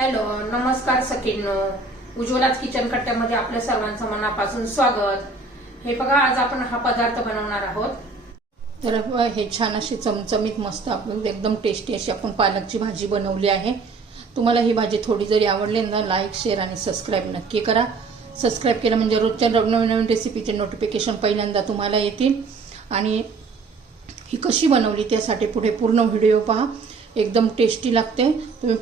Hello, नमस्कार सखींनो. उज्ज्वलाच kitchen कट्ट्यामध्ये आपल्या सर्वांचं मनापासून स्वागत. हे बघा, आज आपण हा पदार्थ बनवणार आहोत. तर हे छान अशी चमचमीत मस्त आपण एकदम टेस्टी अशी आपण पालकची भाजी बनवली आहे. तुम्हाला ही भाजी थोडी जरी आवडली ना, लाईक शेअर आणि सबस्क्राईब नक्की करा. सबस्क्राईब केलं म्हणजे रोजच्या नवीन नवीन रेसिपीचे नोटिफिकेशन पहिल्यांदा तुम्हाला येतील. आणि ही कशी बनवली त्यासाठी पुढे पूर्ण व्हिडिओ पहा, एकदम टेस्टी लागते. तुम्ही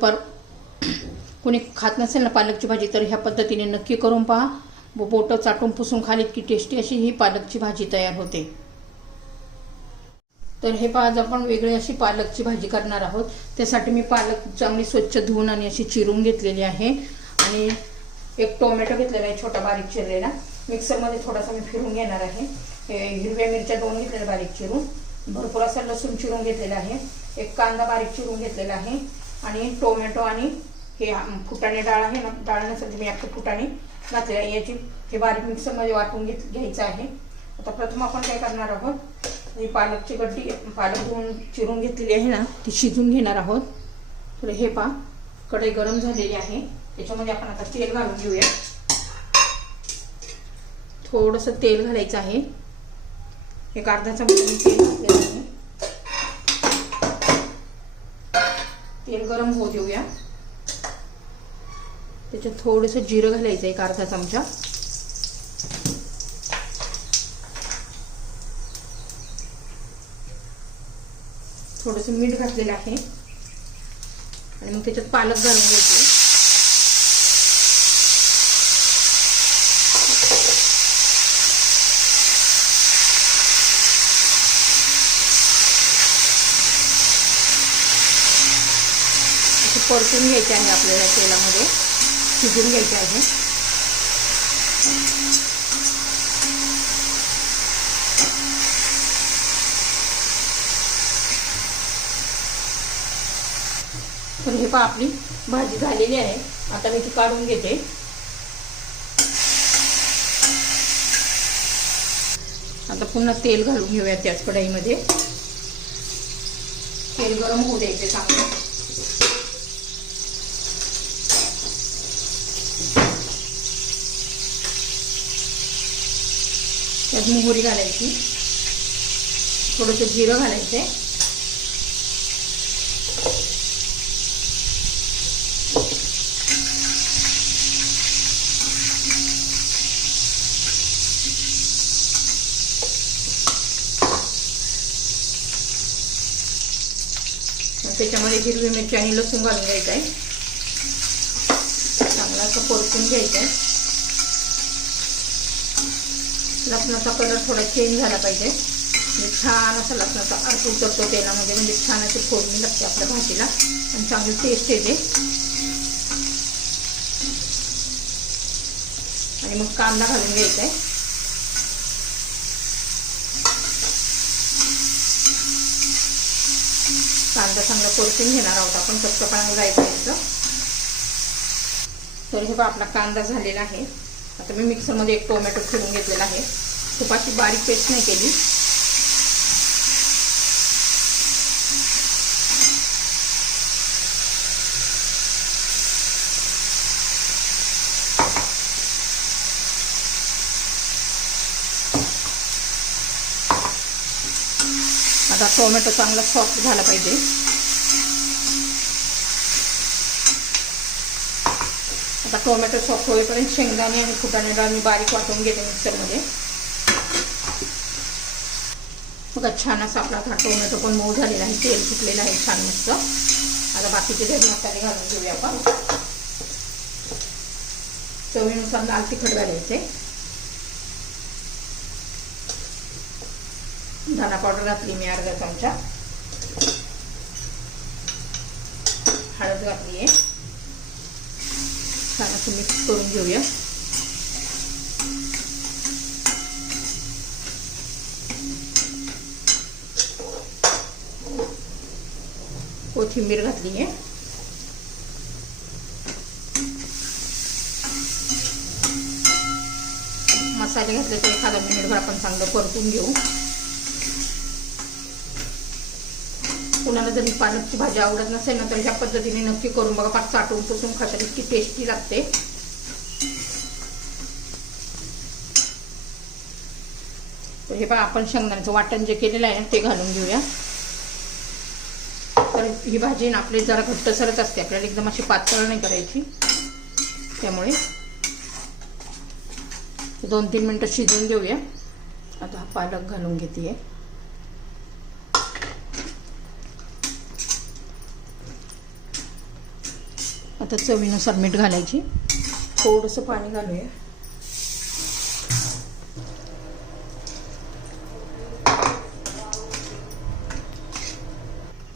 कोणी खात नसेल ना पालकची भाजी तर ह्या पद्धतीने नक्की करून पहा. बोटं चाटून पुसून खालीत की टेस्टी अशी ही पालकची भाजी तयार होते. तर हे पहा, आज आपण वेगळी अशी पालकची भाजी करणार आहोत. त्यासाठी मी पालक चांगली स्वच्छ धुवून आणि अशी चिरून घेतलेली आहे. आणि एक टोमॅटो घेतलेला आहे छोटा बारीक चिरलेला. मिक्सरमध्ये थोडासा मी फिरून घेणार आहे. हिरव्या मिरच्या 2 घेतलेल्या बारीक चिरून. भरपूर असा लसूण चिरून घेतलेला आहे. एक कांदा बारीक चिरून घेतलेला आहे. आणि टोमॅटो आणि हे फुटाणे डाळ आहे ना, डाळ नसेल मी आता फुटाणे घातलेला आहे. याची हे बारीक मिक्सरमध्ये वाटून घ्यायचं आहे. आता प्रथम आपण काय करणार आहोत, ही पालकची गड्डी पालक धुवून चिरून घेतलेली आहे ना, ती शिजून घेणार आहोत. तर हे पहा, कढई गरम झालेली आहे. त्याच्यामध्ये आपण आता तेल घालून घेऊया. थोडंसं तेल घालायचं आहे. एक अर्धा चमचा मी तेल घातलेलं आहे. तेल गरम होऊ देऊया. त्याच्यात थोडंसं जिरं घालायचं, एक अर्धा चमचा. थोडंसं मीठ घातलेलं आहे. आणि मग त्याच्यात पालक घालून घ्यायचे. परतून घ्यायचे आहे आपल्याला, तेलामध्ये शिजून घ्यायचे आहे. तर हे पहा, आपली भाजी झालेली आहे. आता मी ती काढून घेते. आता पुन्हा तेल घालून घेऊया त्याच कढईमध्ये. तेल गरम होऊ द्यायचे चांगलं. त्यात मोहरी घालायची, थोडंसं जिरं घालायचे. त्याच्यामध्ये हिरवी मिरची आणि लसूण घालून घ्यायचं आहे. चांगला असं परतून घ्यायचं आहे. लसणाचा कलर थोडा चेंज झाला पाहिजे. म्हणजे छान असा लसणाचा अर्क उतरतो तेलामध्ये, म्हणजे छान अशी फोडणी लागते आपल्या भाजीला आणि चांगली टेस्ट येते. आणि मग कांदा घालून घ्यायचा आहे. कांदा चांगला परतून घेणार आहोत आपण, कच्चेपणा जायचं याचं. तर हे बघा, आपला कांदा झालेला आहे. आता मी मिक्सरमध्ये एक टोमॅटो फिरून घेतलेला आहे. खूप अशी बारीक पेस्ट नाही केली. आता टोमॅटो चांगला सॉफ्ट झाला पाहिजे. आता टोमॅटो सॉफ्ट होईपर्यंत शेंगदाणे आणि फुटाणे डाळ मी बारीक वाटून घेते मिक्सरमध्ये. बघा, छान असा आपला हा टोमॅटो पण मऊ झालेला आहे. तेल सुटलेलं आहे छान मस्त. आता बाकीचे जे मसाले घालून घेऊया आपण. चवीनुसार लाल तिखट घालायचे. धना पावडर घातली मी अर्धा चमचा. हळद घातली आहे. छान असं मिक्स करून घेऊया. कोथिंबीर घातली आहे. मसाले घातले तर एखादा मिनिटभर आपण चांगलं परतून घेऊ. कुणाला जर ही पालकची भाजी आवडत नसेल ना तर ह्या पद्धतीने नक्की करून बघा. पाच चाटून पुसून खातात, इतकी टेस्टी लागते. तर हे पहा आपण शेंगदाण्याचं वाटण जे केलेलं आहे ना ते घालून घेऊया. तर ही भाजी ना आपली जरा घट्टसरच असते, आपल्याला एकदम अशी पातळ नाही करायची. त्यामुळे 2-3 मिनिटं शिजवून घेऊया. आता हा पालक घालून घेते. आता चवीनुसार मीठ घालायची, थोडंसं पाणी घालूया.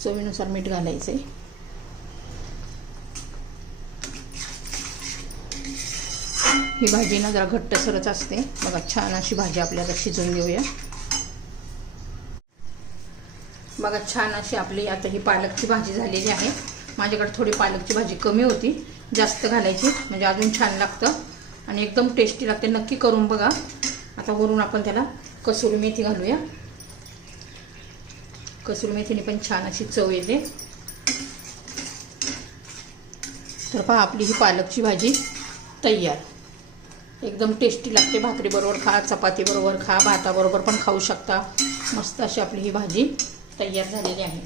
चवीनुसार मीठ घालायचे. ही भाजी ना जरा घट्टसरच असते बघा. छान अशी भाजी आपल्याला शिजवून घेऊया. बघा छान अशी आपली आता ही पालकची भाजी झालेली आहे. माझ्याकडे थोडी पालकची भाजी कमी होती, जास्त घालायची म्हणजे अजून छान लागतं आणि एकदम टेस्टी लागते. नक्की करून बघा. आता वरून आपण त्याला कसुरी मेथी घालूया. कसुरी मेथीने पण छान अशी चव येते. तर पहा आपली ही पालकची भाजी तयार. एकदम टेस्टी लागते. भाकरीबरोबर खा, चपातीबरोबर खा, भाताबरोबर पण खाऊ शकता. मस्त अशी आपली ही भाजी तयार झालेली आहे.